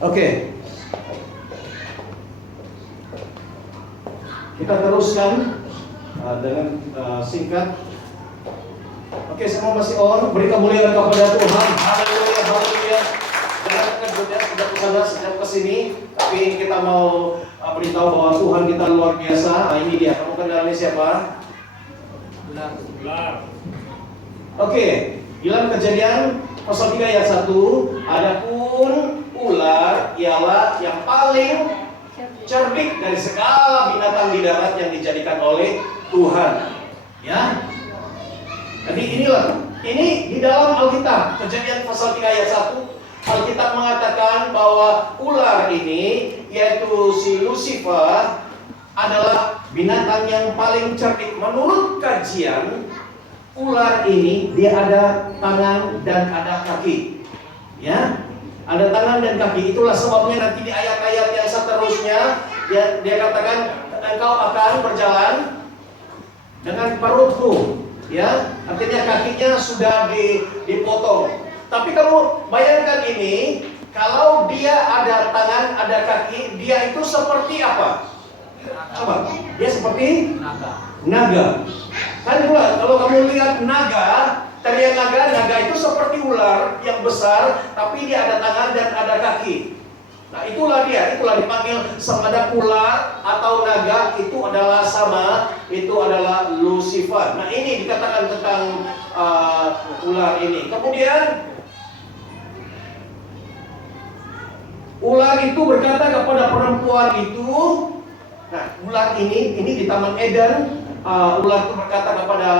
Oke. Kita teruskan dengan singkat. Oke, semua masih on. Beri kemuliaan kepada Tuhan. Haleluya, haleluya. Jangan terkejut ya, sudah kesana, sejak kesini. Tapi kita mau beritahu bahwa Tuhan kita luar biasa. Nah, ini dia. Kamu kenal ini siapa? Ular. Oke, Bilang Kejadian pasal 3 ayat 1. Adapun ular ialah yang paling cerdik dari segala binatang di darat yang dijadikan oleh Tuhan. Ya. Jadi ini di dalam Alkitab, Kejadian pasal 3 ayat 1, Alkitab mengatakan bahwa ular ini, yaitu si Lucifer, adalah binatang yang paling cerdik. Menurut kajian, ular ini dia ada tangan dan ada kaki. Ya, ada tangan dan kaki. Itulah sebabnya nanti di ayat-ayat yang seterusnya dia katakan engkau akan berjalan dengan perutmu. Ya, artinya kakinya sudah dipotong. Tapi kamu bayangkan ini, kalau dia ada tangan, ada kaki, dia itu seperti apa? Coba, dia seperti naga. Kan pula, kalau kamu lihat naga, tarian naga itu seperti ular yang besar, tapi dia ada tangan dan ada kaki. Nah, itulah dipanggil sama ada ular atau naga, itu adalah sama, itu adalah Lucifer. Nah, ini dikatakan tentang ular ini. Kemudian ular itu berkata kepada perempuan itu, nah, ular ini di Taman Eden, ular itu berkata kepada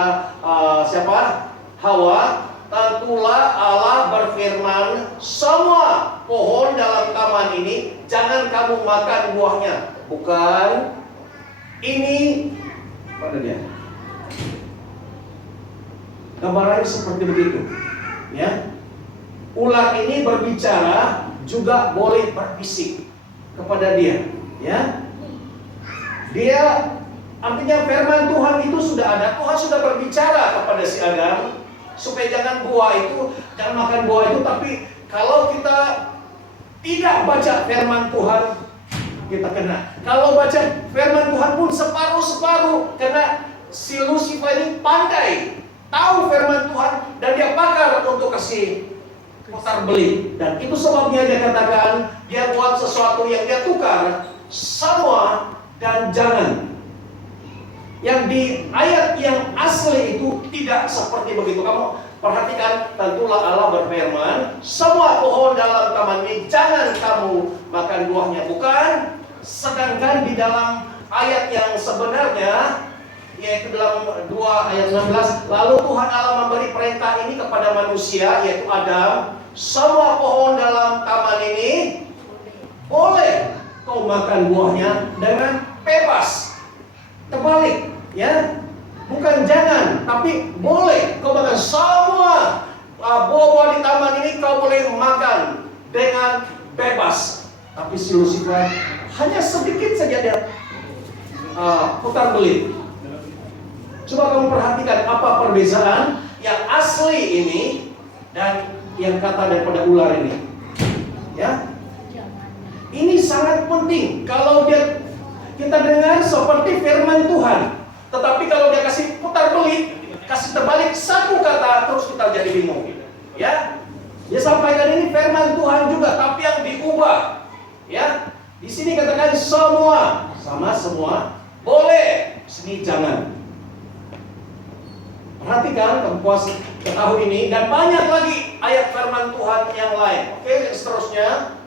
siapa? Hawa, tentulah Allah berfirman, semua pohon dalam taman ini jangan kamu makan buahnya. Bukan, ini mana dia? Gambarannya seperti begitu, ya. Ular ini berbicara juga boleh berbisik kepada dia, ya. Dia artinya firman Tuhan itu sudah ada. Tuhan sudah berbicara kepada si Adam supaya jangan makan buah itu. Tapi kalau kita tidak baca firman Tuhan, kita kena. Kalau baca firman Tuhan pun separuh-separuh, karena si Lucifer ini pandai, tahu firman Tuhan dan dia pakar untuk kasih putar beli. Dan itu sebabnya dia katakan dia buat sesuatu yang dia tukar semua dan jangan. Yang di ayat yang asli itu tidak seperti begitu. Kamu perhatikan, tentulah Allah berfirman, semua pohon dalam taman ini jangan kamu makan buahnya. Bukan, sedangkan di dalam ayat yang sebenarnya, yaitu dalam 2 ayat 16, lalu Tuhan Allah memberi perintah ini kepada manusia, yaitu Adam, semua pohon dalam taman ini boleh kau makan buahnya dengan bebas. Terbalik, ya, bukan jangan, tapi boleh kau makan semua buah-buah di taman ini, kau boleh makan dengan bebas. Tapi si Lucifer hanya sedikit saja dia putar beli. Coba kamu perhatikan apa perbedaan yang asli ini dan yang kata daripada ular ini, ya. Ini sangat penting. Kalau kita dengar seperti firman Tuhan, tetapi kalau dia kasih putar balik, kasih terbalik satu kata, terus kita jadi bingung, ya. Dia sampaikan ini firman Tuhan juga, tapi yang diubah, ya. Di sini katakan semua, sama semua boleh, sini jangan. Perhatikan, kamu puas ketahui ini, dan banyak lagi ayat firman Tuhan yang lain. Oke, seterusnya.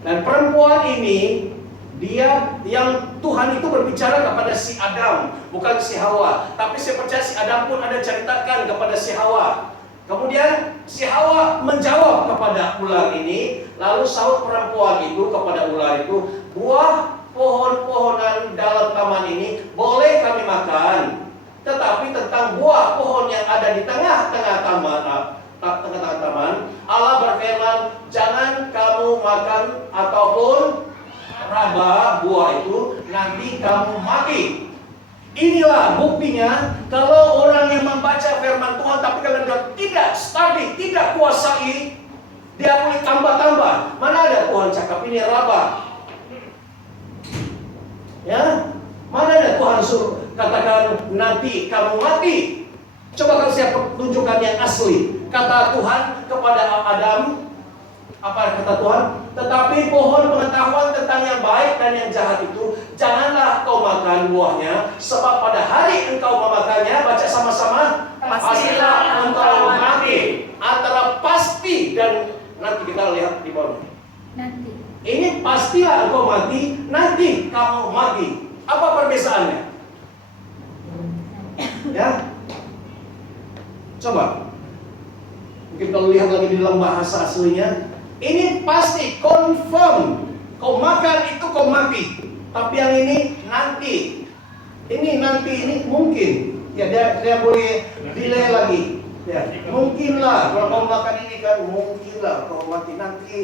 Dan perempuan ini, dia yang Tuhan itu berbicara kepada si Adam, bukan si Hawa. Tapi saya percaya si Adam pun ada ceritakan kepada si Hawa. Kemudian si Hawa menjawab kepada ular ini, lalu sahut perempuan itu kepada ular itu, buah pohon-pohonan dalam taman ini boleh kami makan, tetapi tentang buah pohon yang ada di tengah-tengah taman, Allah berfirman, jangan kamu makan ataupun raba buah itu, nanti kamu mati. Inilah buktinya kalau orang yang membaca firman Tuhan tapi kalian tidak study, tidak kuasai, Dia boleh tambah-tambah. Mana ada Tuhan cakap ini raba? Ya, mana ada Tuhan suruh katakan nanti kamu mati? Coba kalau saya tunjukkan yang asli. Kata Tuhan kepada Adam, apa kata Tuhan? Tetapi pohon pengetahuan tentang yang baik dan yang jahat itu janganlah kau makan buahnya, sebab pada hari engkau memakannya, baca sama-sama, pastilah engkau mati. Antara pasti dan nanti kita lihat di bawah. Nanti. Ini pastilah engkau mati, nanti kamu mati. Apa perbedaannya? Ya, coba. Mungkin kalau lihat lagi di dalam bahasa aslinya, ini pasti confirm. Kau makan itu kau mati. Tapi yang ini nanti. Ini nanti, ini mungkin. Ya dia boleh delay lagi. Ya, mungkinlah kalau kau makan ini kan mungkinlah kau mati nanti.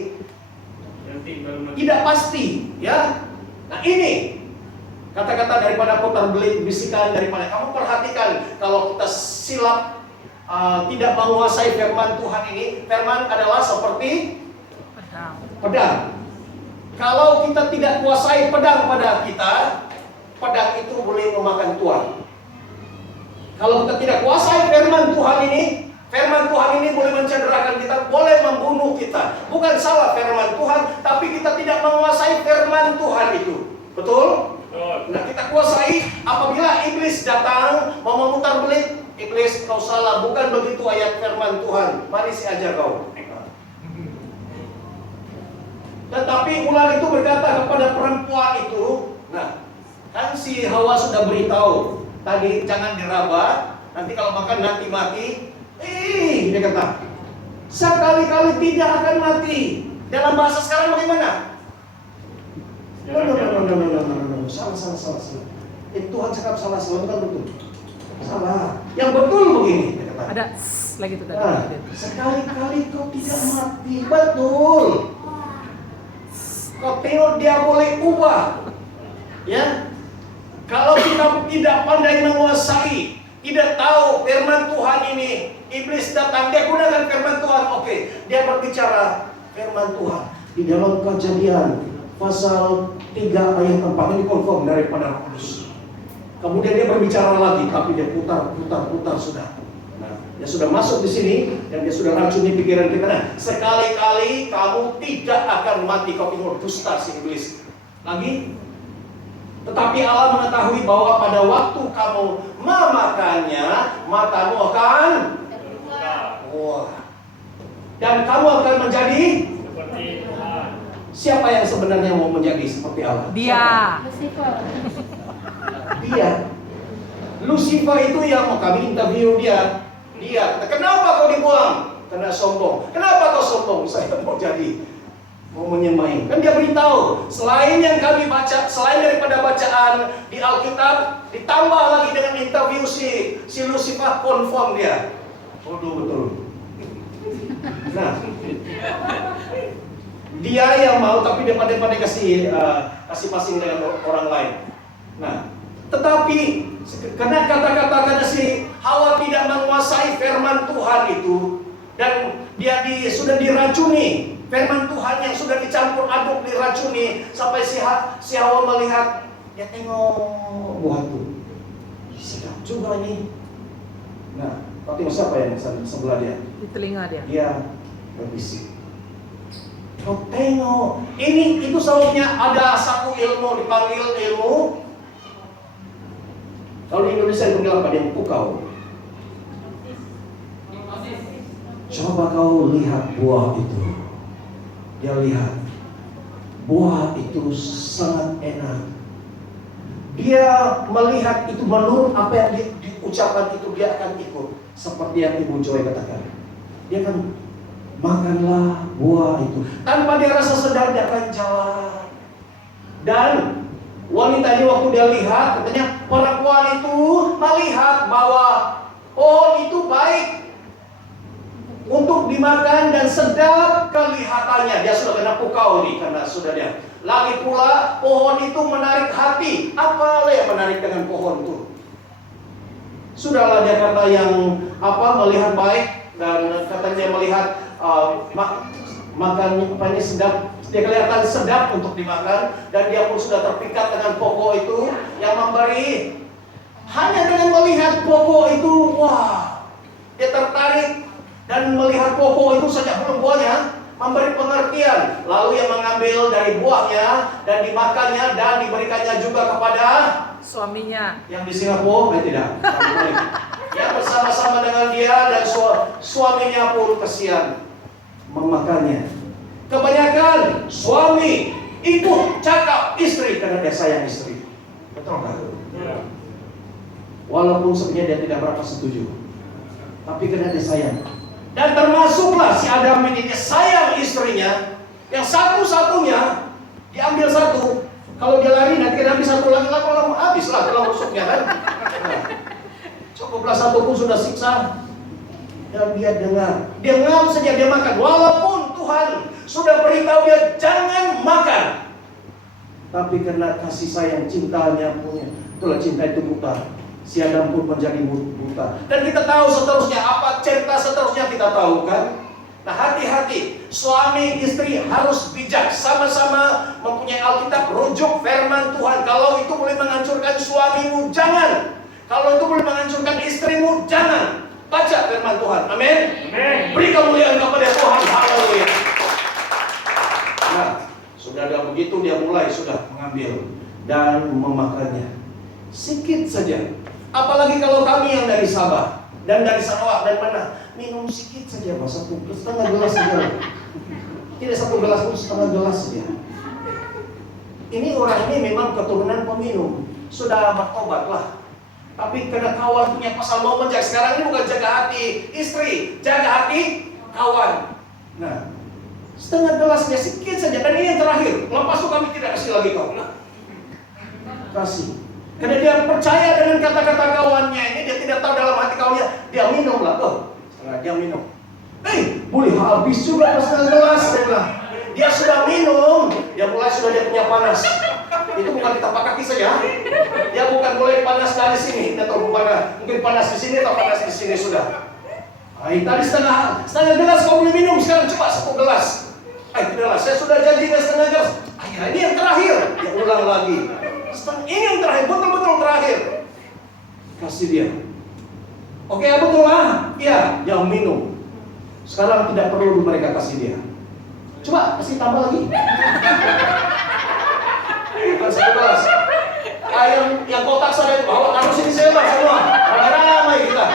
Tidak pasti, ya. Nah ini kata-kata daripada putar belit, bisikan daripada kamu perhatikan kalau kita silap tidak menguasai firman Tuhan ini. Firman adalah seperti pedang. Kalau kita tidak kuasai pedang pada kita, pedang itu boleh memakan tuan. Kalau kita tidak kuasai firman Tuhan ini, firman Tuhan ini boleh mencederakan kita, boleh membunuh kita. Bukan salah firman Tuhan, tapi kita tidak menguasai firman Tuhan itu. Betul? Nah, kita kuasai apabila iblis datang mau memutar belit. Iblis, kau salah, bukan begitu ayat firman Tuhan. Manis aja kau. Tetapi ular itu berkata kepada perempuan itu, nah, kan si Hawa sudah beritahu tadi jangan diraba, nanti kalau makan nanti mati. Dia kata, sekali-kali tidak akan mati. Dalam bahasa sekarang bagaimana? No. Salah. Tuhan cakap salah, bukan betul. Salah. Yang betul begini. Dia kata. Ada lagi tuh tadi. Nah, sekali-kali kau tidak mati, betul. Kau tengok dia boleh ubah. Ya. Kalau kita tidak pandai menguasai, tidak tahu firman Tuhan ini, iblis datang, dia gunakan firman Tuhan. Oke, dia berbicara firman Tuhan di dalam Kejadian pasal 3 ayat 4 ini confirm daripada Roh Kudus. Kemudian dia berbicara lagi, tapi dia putar sudah. Nah, dia sudah masuk di sini dan dia sudah racuni pikiran kita. Nah, sekali-kali kamu tidak akan mati. Kau tengok dusta si iblis. Lagi. Tetapi Allah mengetahui bahwa pada waktu kamu memakannya, matamu akan terbuka. Dan kamu akan menjadi seperti Tuhan. Siapa yang sebenarnya mau menjadi seperti Allah? Dia. Dia. Lucifer itu yang mau kami interview dia. Dia, kenapa kau dibuang? Karena sombong. Kenapa kau sombong? Saya mau jadi, mau menyemai. Kan dia beritahu, selain yang kami baca, selain daripada bacaan di Alkitab, ditambah lagi dengan interview si Lucifer, confirm dia. Bodoh betul. Nah, dia yang mau, tapi dia pandai-pandai kasih pasing dengan orang lain. Nah, tetapi karena kata-kata si Hawa tidak menguasai firman Tuhan itu, dan dia sudah diracuni firman Tuhan yang sudah dicampur aduk, diracuni sampai si Hawa melihat, dia tengok buah itu sedap juga ini. Nah, tapi siapa yang sebelah dia? Di telinga dia. Dia berbisik. Kau tengok, itu sebabnya ada satu ilmu dipanggil ilmu. Kalau di Indonesia dipanggil apa? Dia pukau. Coba kau lihat buah itu. Dia lihat buah itu sangat enak. Dia melihat itu menurut apa yang diucapkan itu dia akan ikut. Seperti yang Ibu Joy katakan. Dia akan makanlah buah itu. Tanpa dia rasa sedar dia akan jalan. Dan wanita ini waktu dia lihat, katanya perempuan itu melihat bahwa pohon itu baik untuk dimakan dan sedap kelihatannya. Dia sudah kena pukau nih karena sudah dia. Lagi pula pohon itu menarik hati. Apa yang menarik dengan pohon itu? Sudahlah dia kata yang melihat baik dan katanya melihat makannya apa ini sedap, dia kelihatan sedap untuk dimakan, dan dia pun sudah terpikat dengan pokok itu yang memberi. Hanya dengan melihat pokok itu, wah, dia tertarik dan melihat pokok itu saja, belum buahnya, memberi pengertian. Lalu ia mengambil dari buahnya dan dimakannya dan diberikannya juga kepada Suaminya. yang di Singapura, tidak. Yang bersama-sama dengan dia, dan suaminya pun kesian memakannya. Kebanyakan suami ikut cakap istri karena dia sayang istri. Betul kan? Walaupun sebenarnya dia tidak berapa setuju, tapi karena dia sayang. Dan termasuklah si Adam ini, dia sayang istrinya, yang satu-satunya diambil satu. Kalau dia lari nanti kan habis satu lagi, kalau habis lah kalau rusuknya kan. Nah, cukuplah satu pun sudah siksa. Dan dia dengar saja dia makan, walaupun Tuhan sudah beritahu dia jangan makan. Tapi karena kasih sayang, cintanya punya, itulah cinta itu buta. Si Adam pun menjadi buta. Dan kita tahu seterusnya, apa cerita seterusnya kita tahu kan. Nah, hati-hati, suami istri harus bijak, sama-sama mempunyai Alkitab, rujuk firman Tuhan. Kalau itu boleh menghancurkan suamimu, jangan. Kalau itu boleh menghancurkan istrimu, jangan. Baca firman Tuhan, amin. Beri kemuliaan kepada Tuhan, haleluya. Nah, sudah ada begitu, dia mulai sudah mengambil dan memakannya. Sikit saja. Apalagi kalau kami yang dari Sabah dan dari Sarawak dan mana, minum sedikit saja, Pak, setengah gelas saja. Tidak satu gelas pun, setengah gelas saja. Ini orang ini memang keturunan peminum, sudah bertobat lah. Tapi karena kawan punya pasal mau menjaga, sekarang ini bukan jaga hati istri, jaga hati kawan. Nah, setengah gelasnya sedikit saja, dan ini yang terakhir. Lepas itu kami tidak kasih lagi kau. Nah, kasih. Karena dia percaya dengan kata-kata kawannya ini, dia tidak tahu dalam hati kawannya, dia minum lah. Dia minum. Boleh habis juga setengah gelas, dia bilang. Dia sudah minum, dia mulai sudah dia punya panas. Itu bukan di tapak kaki saja. Dia bukan mulai panas dari sini, atau panas. Mungkin panas di sini atau panas di sini sudah. Tadi setengah gelas kau boleh minum, sekarang coba satu gelas. Tidaklah, saya sudah janjikan setengah gelas. Ini yang terakhir. Dia ulang lagi. Ini yang terakhir, betul-betul terakhir. Kasih dia. Oke, betul lah. Iya, yang minum. Sekarang tidak perlu mereka kasih dia. Coba kasih tambah lagi. Bukan satu gelas. Yang kotak saya itu, bawa taruh sini semua. Ramai kita.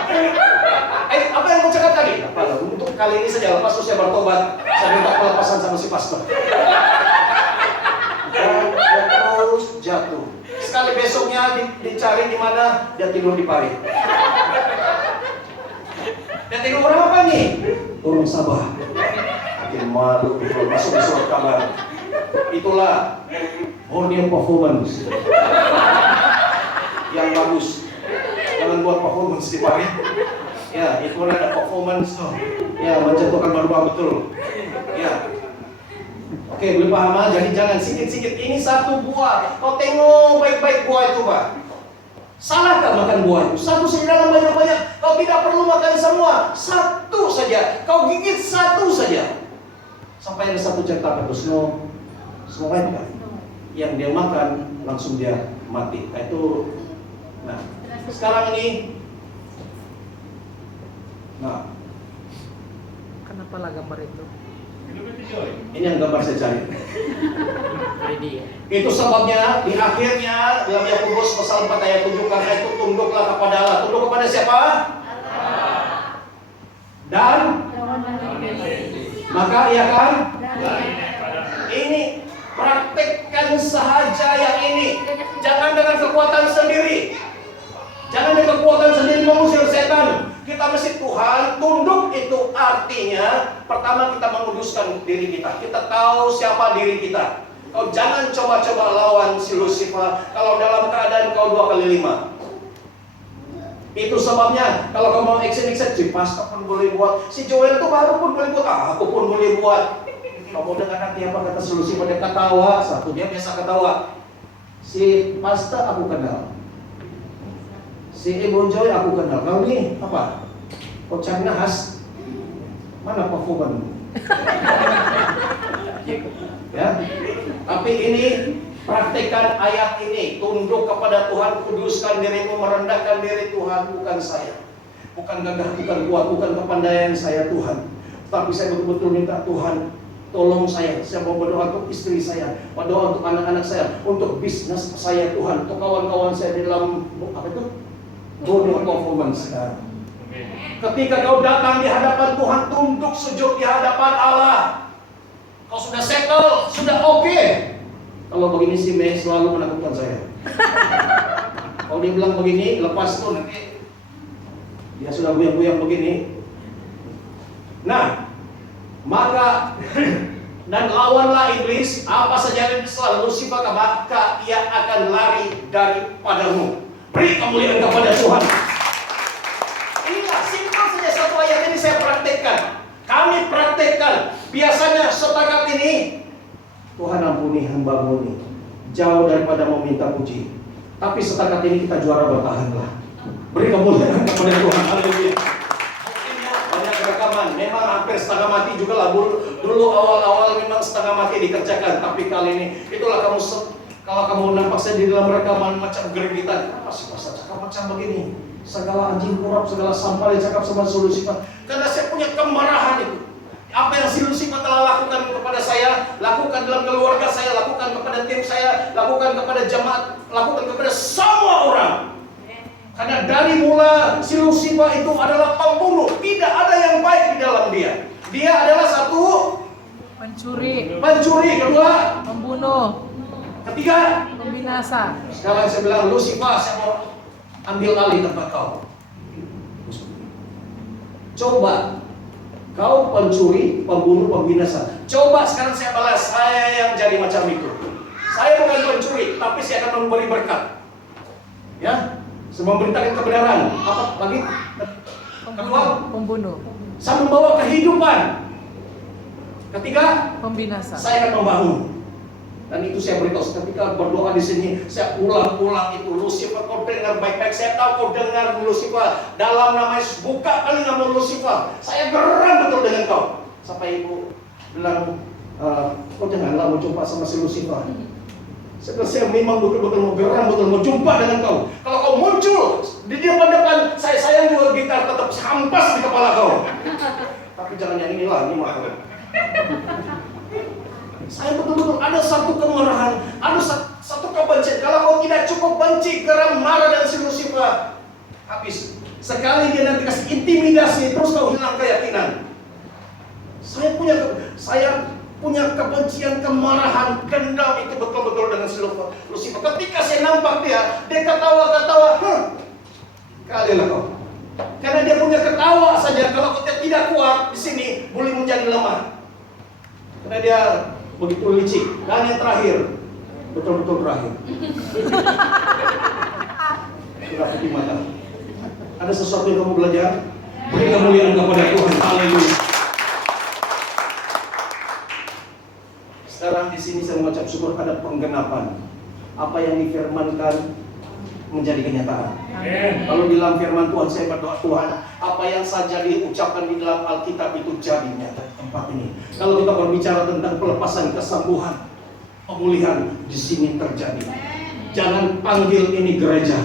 Apa yang kau cakap tadi? Untuk kali ini saja, lepas itu saya bertobat. Saya minta pelepasan sama si pastor. Dan dia terus jatuh. Sekali besoknya dicari di mana, dia tidur di parit. Dia tidur berapa nih? Orang Sabah. Makin malu, masuk di surat kabar. Itulah morning performance yang bagus. Jangan buat performance di parit. Ya, itu ada performance tuh. Ya, menjatuhkan marwah betul. Ya. Oke, boleh paham? Jadi jangan sikit-sikit. Ini satu buah. Kau tengok baik-baik buah itu, Pak. Salahkah makan buah itu? Satu saja dalam banyak-banyak. Kau tidak perlu makan semua. Satu saja. Kau gigit satu saja. Sampai ada satu cerita itu Snow White kan? Yang dia makan langsung dia mati. Itu. Nah, sekarang ini. Nah, Kenapalah gambar itu? ini yang gambar saya cari. Itu sebabnya di akhirnya dalam Yakobus pasal 4 ayat 7, karena itu tunduklah kepada Allah. Tunduk kepada siapa? Allah. Dan maka ia kan? Ini praktekkan sahaja yang ini. Jangan dengan kekuatan sendiri. Jangan dengan kekuatan sendiri mengusir setan. Kita mesti Tuhan, tunduk itu artinya pertama kita menguduskan diri kita. Kita tahu siapa diri kita. Kau jangan coba-coba lawan si Lucifer kalau dalam keadaan kau 2 kali 5. Itu sebabnya kalau kau mau action si pastor pun boleh buat, si Joel itu baru pun boleh buat, aku pun boleh buat. Kau mau dengar nanti apa kata si Lucifer, dia ketawa, satu dia biasa ketawa. Si pastor aku kenal. Si Ibu Joy aku kenal. Kau ni apa? Kau cari nahas? Mana performan? Ya. Tapi ini praktekkan ayat ini, tunduk kepada Tuhan, kuduskan dirimu, merendahkan diri Tuhan, bukan saya. Bukan gagah, bukan kuat, bukan kepandaian saya Tuhan. Tapi saya betul-betul minta Tuhan, tolong saya mau berdoa untuk istri saya, berdoa untuk anak-anak saya, untuk bisnis saya Tuhan, untuk kawan-kawan saya di dalam apa itu? Bonus performance. Ketika kau datang di hadapan Tuhan, tunduk sujud di hadapan Allah. Kau sudah settle, sudah oke. Kalau begini si Mei selalu menakutkan saya. Kalau dia bilang begini, lepas tuh nanti dia sudah goyang-goyang begini. Nah, maka dan lawanlah iblis, apa saja yang selalu Lucifer, maka ia akan lari daripadamu. Beri kemuliaan kepada Tuhan. Inilah simpel saja satu ayat ini saya praktekkan. Kami praktekkan. Biasanya setakat ini, Tuhan ampuni hamba-Mu ini, jauh daripada meminta puji. Tapi setakat ini kita juara bertahanlah. Beri kemuliaan kepada Tuhan. Haleluya. Banyak rekaman. Memang hampir setengah mati juga lah. Dulu awal-awal memang setengah mati dikerjakan. Tapi kali ini, itulah kalau kamu nampak saya di dalam rekaman macam gergitan. Kenapa sih masa cakap macam begini? Segala anjing kurap, segala sampah yang cakap sama Lucifer. Karena saya punya kemarahan itu. Apa yang si Lucifer telah lakukan kepada saya, lakukan dalam keluarga saya, lakukan kepada tim saya, lakukan kepada jemaat, lakukan kepada semua orang. Karena dari mula si Lucifer itu adalah pembunuh. Tidak ada yang baik di dalam dia. Dia adalah satu Pencuri. Kedua Pembunuh. ketiga Pembinasa. sekarang saya bilang, Lucifer, saya mau ambil alih tempat kau. Coba, kau pencuri, pembunuh, pembinasa. Coba sekarang saya balas, saya yang jadi macam itu. Saya bukan pencuri, tapi saya akan memberi berkat. Ya, memberitakan kebenaran. Apa lagi? Kedua, Pembunuh. saya membawa kehidupan. Ketiga, Pembinasa. saya akan membangun. Dan itu saya beritahu ketika berdoa di sini, saya ulang-ulang itu. Lucifer, kau dengar baik-baik. Saya tahu kau dengar Lucifer. Dalam nama Yesus, buka telingamu Lucifer. Saya geram betul dengan kau. Sampai ibu bilang, kau janganlah mau jumpa sama si Lucifer. Saya memang betul-betul mau geram, betul mau jumpa dengan kau. Kalau kau muncul di depan, saya sayang juga gitar tetap hampas di kepala kau. Tapi jangan yang inilah, ini mahal. Saya betul-betul ada satu kemarahan, ada satu kebencian. Kalau kau tidak cukup benci, geram, marah dan si Lucifer, habis. Sekali dia nanti kasih intimidasi, terus kau hilang keyakinan. Saya punya kebencian, kemarahan, dendam itu betul-betul dengan si Lucifer. Ketika saya nampak dia ketawa-ketawa, kalilah kau. Karena dia punya ketawa saja, kalau kita tidak kuat di sini, boleh menjadi lemah. Karena dia begitu licik. Dan yang terakhir, betul-betul terakhir. Sudah putih mata. Ada sesuatu yang kamu belajar? Beri kemuliaan kepada Tuhan. Haleluya. Sekarang di sini saya mengucap syukur ada penggenapan. Apa yang difirmankan menjadi kenyataan. Kalau di dalam firman Tuhan, saya berdoa, Tuhan, apa yang saja diucapkan di dalam Alkitab itu jadi nyata di tempat ini. Kalau kita berbicara tentang pelepasan, kesembuhan, pemulihan, di sini terjadi. Jangan panggil ini gereja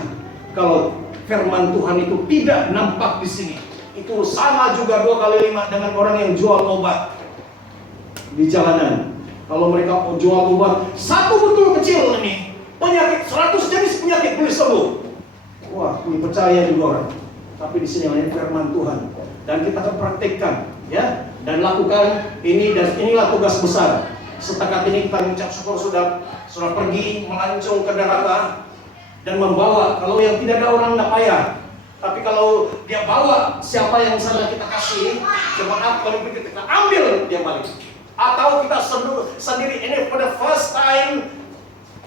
kalau firman Tuhan itu tidak nampak di sini. Itu sama juga 2x5 dengan orang yang jual obat di jalanan. Kalau mereka mau jual obat, satu botol kecil ini, penyakit 100 jenis penyakit boleh sembuh. Wah, boleh percaya juga orang. Tapi di sini lain firman Tuhan, dan kita akan praktekkan, ya, dan lakukan ini, dan inilah tugas besar. Setakat ini kita mengucap syukur sudah pergi melancung ke neraka dan membawa. Kalau yang tidak ada orang tidak payah, tapi kalau dia bawa siapa yang sana kita kasih jemaat, paling kita ambil dia balik. Atau kita sendiri ini for the first time.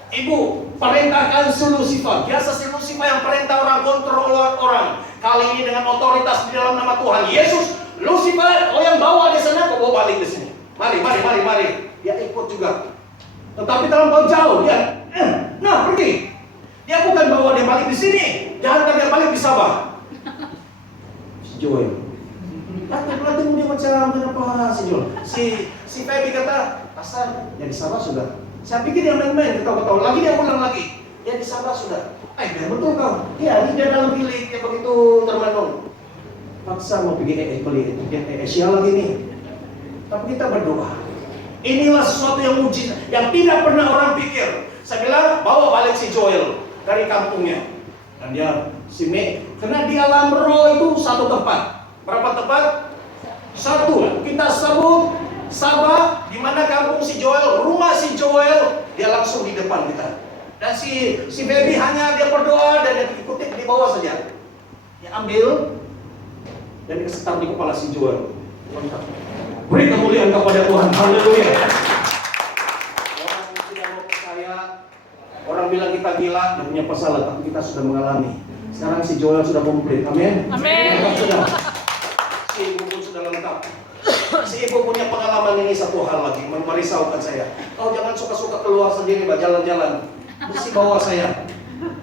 Ibu perintahkan si Lucifer. Biasa si Lucifer yang perintah orang, kontrol orang. Kali ini dengan otoritas di dalam nama Tuhan Yesus. Lucifer, kau yang bawa di sana, kau bawa balik di sini. Mari. Dia ikut juga. Tetapi dalam jauh dia, pergi. Dia bukan bawa dia balik di sini. Jangan dia balik di Sabah. Si Joel. Latih dia macam kenapa si Joel? Si Feby kata, Asal, ya disabar sudah. Saya pikir dia main-main, ketawa-ketawa. Lagi dia ulang lagi. Ya disabar sudah. Biar betul kau. Ya, ini dia dalam bilik, dia begitu termenung. Paksa mau pergi sial lagi nih. Tapi kita berdoa. Inilah sesuatu yang mujizat, yang tidak pernah orang pikir. Saya bilang, bawa balik si Joel dari kampungnya. Dan dia, si Mei, karena di alam roh itu satu tempat. Berapa tempat? Satu. Kita sebut Sabah, di mana kampung si Joel, rumah si Joel, dia langsung di depan kita. Dan si baby hanya dia berdoa dan dia ikuti di bawah saja. Dia ambil dan dikasih taruh di kepala si Joel. Beri kemuliaan kepada Tuhan. Haleluya. Orang tidak mau percaya, orang bilang kita gila, dan punya masalah, tapi kita sudah mengalami. Sekarang si Joel sudah komplit. Amin. Amin. Si ibu pun sudah lengkap. Si ibu punya pengalaman ini satu hal lagi, merisaukan saya. Kau jangan suka-suka keluar sendiri, jalan-jalan. Mesti bawa saya.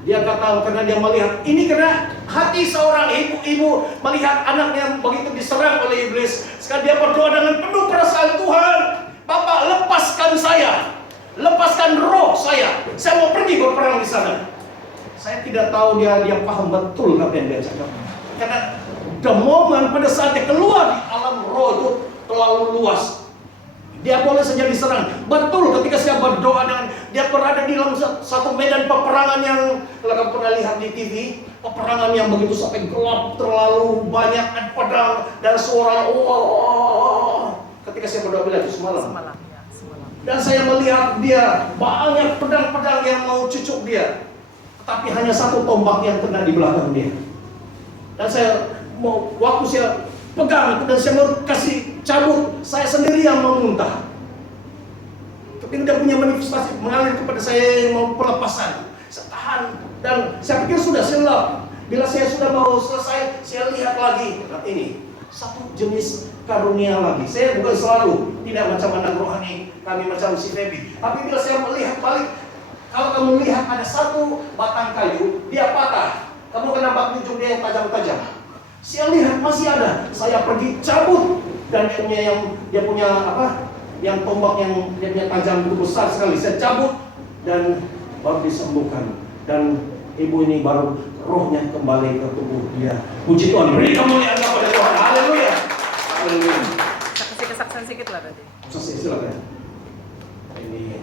Dia kata karena dia melihat ini, karena hati seorang ibu melihat anaknya begitu diserang oleh iblis. Sekarang dia berdoa dengan penuh perasaan, Tuhan, Bapak lepaskan saya, lepaskan roh saya mau pergi berperang di sana. Saya tidak tahu dia paham betul apa yang dia cakap. Karena the moment pada saat dia keluar di alam roh itu terlalu luas. Dia boleh saja diserang. Betul ketika saya berdoa dengan dia berada di dalam satu medan peperangan yang kalau kamu pernah lihat di TV, peperangan yang begitu sampai gelap, terlalu banyak dan pedang dan suara ketika saya berdoa bilang itu semalam. Dan saya melihat dia banyak pedang-pedang yang mau cucuk dia. Tetapi hanya satu tombak yang kena di belakang dia. Dan saya mau waktu saya pegang dan saya mau kasih cabut, saya sendiri yang memuntah. Ketika dia punya manifestasi mengalir kepada saya mau pelepasan, saya tahan dan saya pikir sudah selap. Bila saya sudah mau selesai, saya lihat lagi. Nah ini satu jenis karunia lagi. Saya bukan selalu tidak macam anak rohani, kami macam si baby. Tapi bila saya melihat balik, kalau kamu lihat ada satu batang kayu, dia patah. Kamu kena bak ujung dia yang tajam-tajam. Saya lihat masih ada. Saya pergi cabut dan dia punya apa? Yang tombak yang dia punya tajam itu besar sekali. Saya cabut dan baru disembuhkan. Dan ibu ini baru rohnya kembali ke tubuh dia. Puji Tuhan. Beri kemuliaan kepada Tuhan. Haleluya. Haleluya. Kasih kesaksian sedikit lah tadi. Silakan. Ini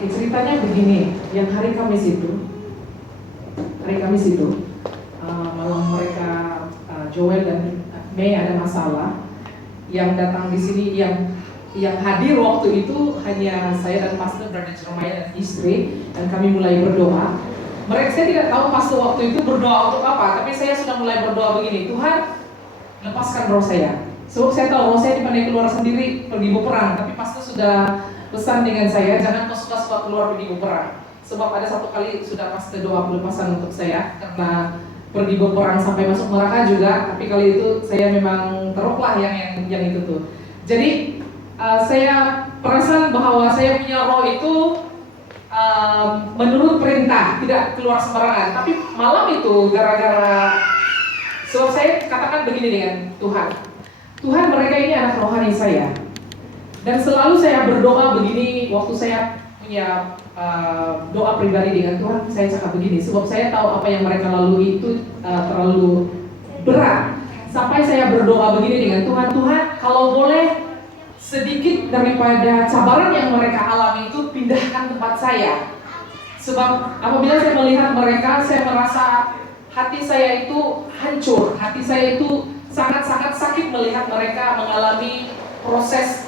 Oke, ceritanya begini, yang hari Kamis itu malam mereka Joel dan Mei ada masalah. Yang datang di sini, yang hadir waktu itu hanya saya dan Pastor Brother Jeremiah dan istri, dan kami mulai berdoa. Saya tidak tahu Pastor waktu itu berdoa untuk apa, tapi saya sudah mulai berdoa begini, Tuhan lepaskan roh saya. Sebab saya tahu roh saya dipandai keluar sendiri pergi berperang, tapi Pastor sudah pesan dengan saya, jangan kau suka-suka keluar pergi berperang. Sebab ada satu kali sudah pas doa pelepasan untuk saya karena pergi berperang sampai masuk neraka juga. Tapi kali itu saya memang teruklah yang itu tuh. Jadi saya perasan bahwa saya punya roh itu menurut perintah, tidak keluar sembarangan. Tapi malam itu gara-gara sebab saya katakan begini dengan Tuhan mereka ini anak rohani saya. Dan selalu saya berdoa begini waktu saya punya doa pribadi dengan Tuhan, saya cakap begini, sebab saya tahu apa yang mereka lalui itu terlalu berat. Sampai saya berdoa begini dengan Tuhan, kalau boleh sedikit daripada cabaran yang mereka alami itu pindahkan tempat saya. Sebab apabila saya melihat mereka, saya merasa hati saya itu hancur, hati saya itu sangat-sangat sakit melihat mereka mengalami proses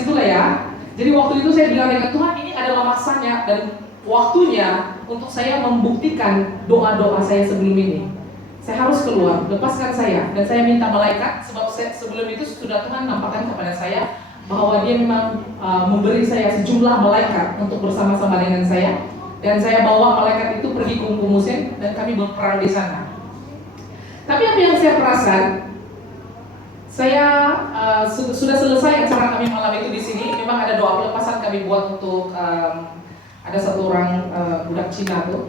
itulah ya. Jadi waktu itu saya bilang dengan Tuhan, ini adalah masanya dan waktunya untuk saya membuktikan doa-doa saya sebelum ini. Saya harus keluar, lepaskan saya. Dan saya minta malaikat, sebab sebelum itu sudah Tuhan nampakkan kepada saya bahwa dia memang memberi saya sejumlah malaikat untuk bersama-sama dengan saya. Dan saya bawa malaikat itu pergi ke Musen dan kami berperang di sana. Tapi apa yang saya perasan, saya sudah selesai acara kami malam itu di sini. Memang ada doa pelepasan kami buat untuk ada satu orang budak Cina tuh.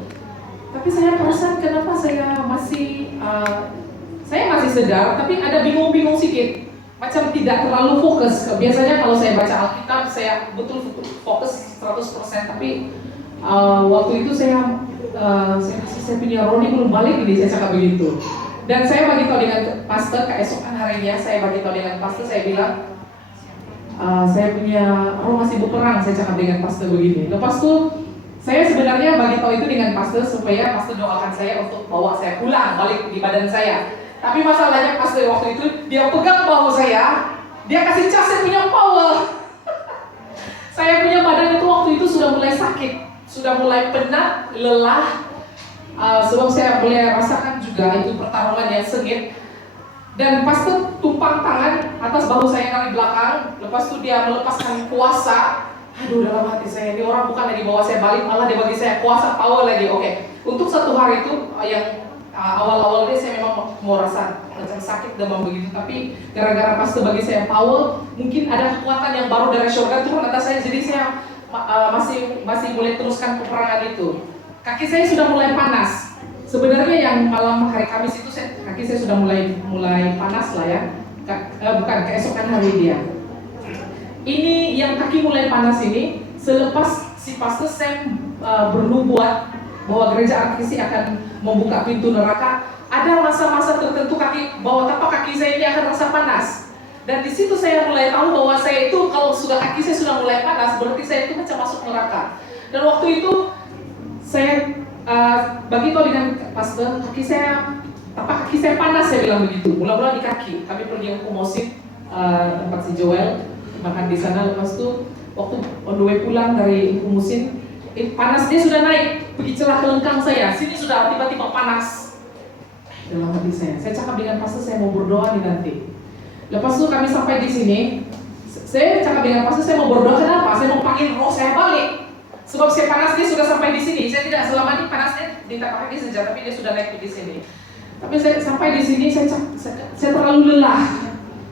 Tapi saya perasan kenapa saya masih sedar, tapi ada bingung-bingung sedikit. Macam tidak terlalu fokus. Biasanya kalau saya baca Alkitab, saya betul fokus 100%. Tapi waktu itu saya punya Roni belum balik, jadi saya cakap begitu. Dan saya bagi tahu dengan pastor, keesokan harinya saya bagi tahu dengan pastor, saya bilang, saya punya roh masih berperang, saya cakap dengan pastor begini. Lepas itu, saya sebenarnya bagi tahu itu dengan pastor supaya pastor doakan saya untuk bawa saya pulang balik di badan saya. Tapi masalahnya pastor waktu itu dia pegang bahu saya, dia kasih cas saya punya power. Saya punya badan itu waktu itu sudah mulai sakit, sudah mulai penat, lelah. Sebab saya mulai rasakan juga itu pertarungan yang sengit. Dan pastor tumpang tangan atas bahu saya dari belakang. Lepas itu dia melepaskan kuasa. Aduh, dalam hati saya, ini orang bukan lagi bawa saya balik, malah dia bagi saya kuasa power lagi. Oke. Untuk satu hari itu yang awal-awalnya saya memang mau rasa macam sakit demam begitu, tapi gara-gara pastor bagi saya power, mungkin ada kekuatan yang baru dari surga turun atas saya, jadi saya masih boleh teruskan peperangan itu. Kaki saya sudah mulai panas. Sebenarnya yang malam hari Kamis itu kaki saya sudah mulai panas lah ya. Bukan, keesokan hari dia. Ini yang kaki mulai panas ini selepas si pastor Sam bernubuat bahwa gereja RKC akan membuka pintu neraka. Ada masa-masa tertentu bahwa tapak kaki saya ini akan rasa panas. Dan di situ saya mulai tahu bahwa saya itu kalau kaki saya sudah mulai panas, berarti saya itu macam masuk neraka. Dan waktu itu saya bagi tahu dengan pastor, tapak kaki saya panas, saya bilang begitu. Mula-mula di kaki. Kami pergi ke Kumosin, tempat si Joel, makan di sana. Lepas itu waktu on the way pulang dari Kumosin, panas dia sudah naik, pergi celah ke lengkang saya. Sini sudah tiba-tiba panas. Dalam hati saya cakap dengan pastor, saya mau berdoa nih nanti. Lepas itu kami sampai di sini, saya cakap dengan pastor, saya mau berdoa. Kenapa? Saya mau panggil roh saya balik. Sebab saya panas dia sudah sampai di sini. Saya tidak selama ini panasnya di tapak kaki saja, tapi dia sudah naik di sini. Tapi saya sampai di sini, saya terlalu lelah.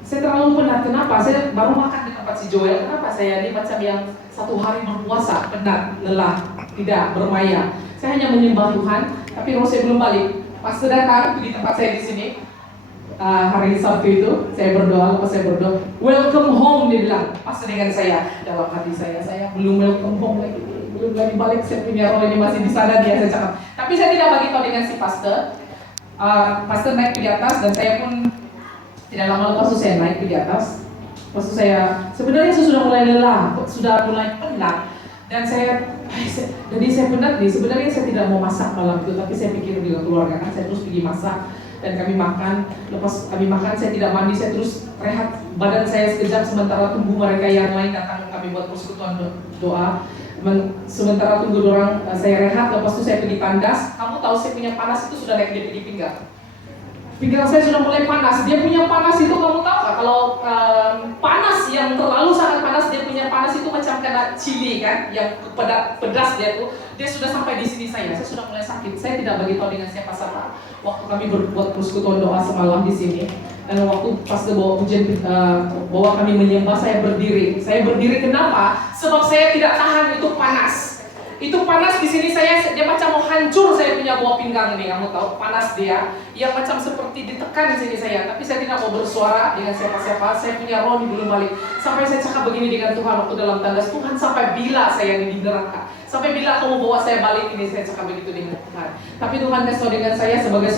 Saya terlalu penat. Kenapa? Saya baru makan di tempat si Joel. Kenapa saya ini macam yang satu hari berpuasa, penat, lelah, tidak bermaya. Saya hanya menyembah Tuhan, tapi roh saya belum balik. Pas datang di tempat saya di sini, hari Sabtu itu, saya berdoa. Lepas saya berdoa, welcome home, dia bilang. Pas dengan saya, dalam hati saya belum welcome home lagi. Belum lagi balik, saya punya roh ini masih di sana, dia saya cakap. Tapi saya tidak bagi tahu dengan si pastor. Pastor naik di atas dan saya pun tidak lama lepas itu saya naik di atas. Lepas itu sebenarnya saya sudah mulai lelah, sudah mulai penat. Dan jadi saya penat nih, sebenarnya saya tidak mau masak malam itu, tapi saya pikir dengan keluarga kan, saya terus pergi masak. Dan kami makan, lepas kami makan saya tidak mandi, saya terus rehat badan saya sekejap sementara tunggu mereka yang lain datang, kami buat persekutuan doa. Sementara tunggu orang saya rehat, lepas itu saya pergi tandas. Kamu tahu saya punya panas itu sudah naik di pinggang. Pinggang saya sudah mulai panas. Dia punya panas itu kamu tahu nggak? Kalau panas yang terlalu sangat panas, dia punya panas itu macam kena chili kan, yang pedas dia tuh. Dia sudah sampai di sini saya sudah mulai sakit. Saya tidak bagi tahu dengan siapa-siapa. Waktu kami berbuat persekutuan doa semalam di sini, dan waktu pas bawa hujan, bawa kami menyembah, saya berdiri. Saya berdiri kenapa? Sebab saya tidak tahan itu panas. Itu panas di sini dia macam mau hancur, saya punya buah pinggang ini, kamu tahu panas dia, yang macam seperti ditekan di sini saya. Tapi saya tidak mau bersuara dengan siapa-siapa. Saya punya roh belum balik. Sampai saya cakap begini dengan Tuhan waktu dalam tandas, Tuhan sampai bila saya ini di neraka? Sampai bila kamu bawa saya balik ini? Saya cakap begitu dengan Tuhan. Tapi Tuhan kasih tahu dengan saya sebagai